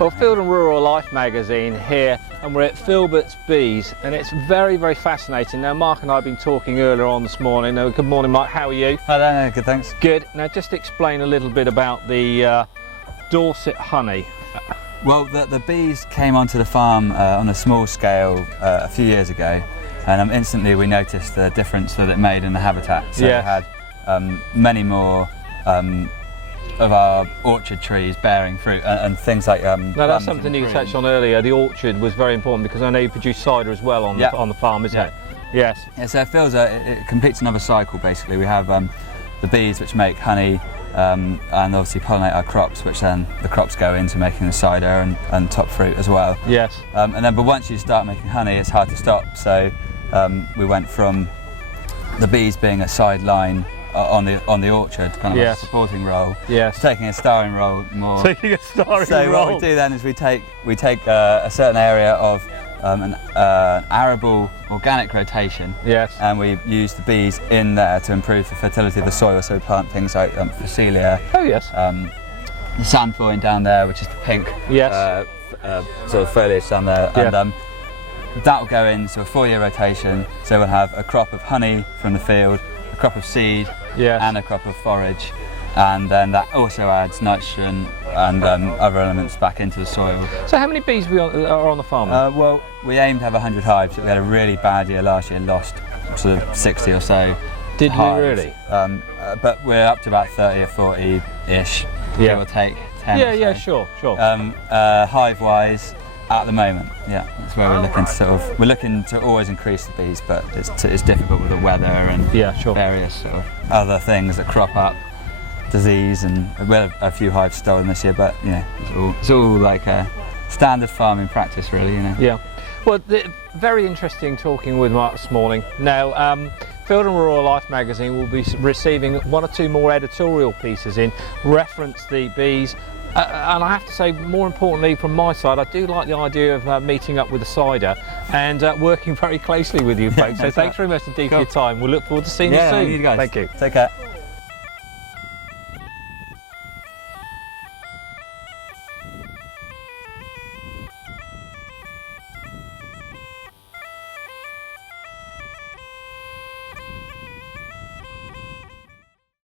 Well, Field and Rural Life magazine here, and we're at Filberts Bees, and it's very, very fascinating. Now, Mark and I have been talking earlier on this morning. Now, good morning, Mark. How are you? Hi there, good, thanks. Good. Now, just explain a little bit about the Dorset honey. Well, the bees came onto the farm on a small scale a few years ago, and instantly we noticed the difference that it made in the habitat. So Yes. we had many more of our orchard trees bearing fruit and things like Now, plums that's something and you prunes. touched on earlier. The orchard was very important because I know you produce cider as well on, on the farm, isn't Yeah. it? Yes. Yeah, so it completes another cycle basically. We have the bees which make honey and obviously pollinate our crops, which then the crops go into making the cider and top fruit as well. Yes. But once you start making honey, it's hard to stop. So we went from the bees being a sideline on the orchard, kind of Yes. a supporting role, Yes. to taking a starring role more. Taking a starring So role. what we do then is we take a certain area of an arable organic rotation. Yes. And we use the bees in there to improve the fertility of the soil. So we plant things like Phacelia, Oh, yes. the sandfoin down there, which is the pink Yes. sort of foliage down there, Yeah. and that will go into a 4-year rotation. So we'll have a crop of honey from the field, a crop of seed, Yes. and a crop of forage, and then that also adds nitrogen and other elements back into the soil. So how many bees are on the farm? Well, we aimed to have 100 hives, but we had a really bad year last year, lost sort of 60 or so. Did we hives. really? But we're up to about 30 or 40-ish, Yeah. give or take 10 Yeah, or so. yeah, sure, sure. Hive-wise, at the moment, yeah, that's where we're looking to we're looking to always increase the bees, but it's difficult with the weather and Yeah, sure. various sort of other things that crop up, disease, and we had a few hives stolen this year, but it's all like a standard farming practice, really, you know. Yeah. Well, very interesting talking with Mark this morning. Now, Field and Rural Life magazine will be receiving 1 or 2 more editorial pieces in reference the bees. And I have to say, more importantly from my side, I do like the idea of meeting up with the cider and working very closely with you folks. So thanks very much indeed for your time. We'll look forward to seeing you soon. You guys. Thank you. Take care.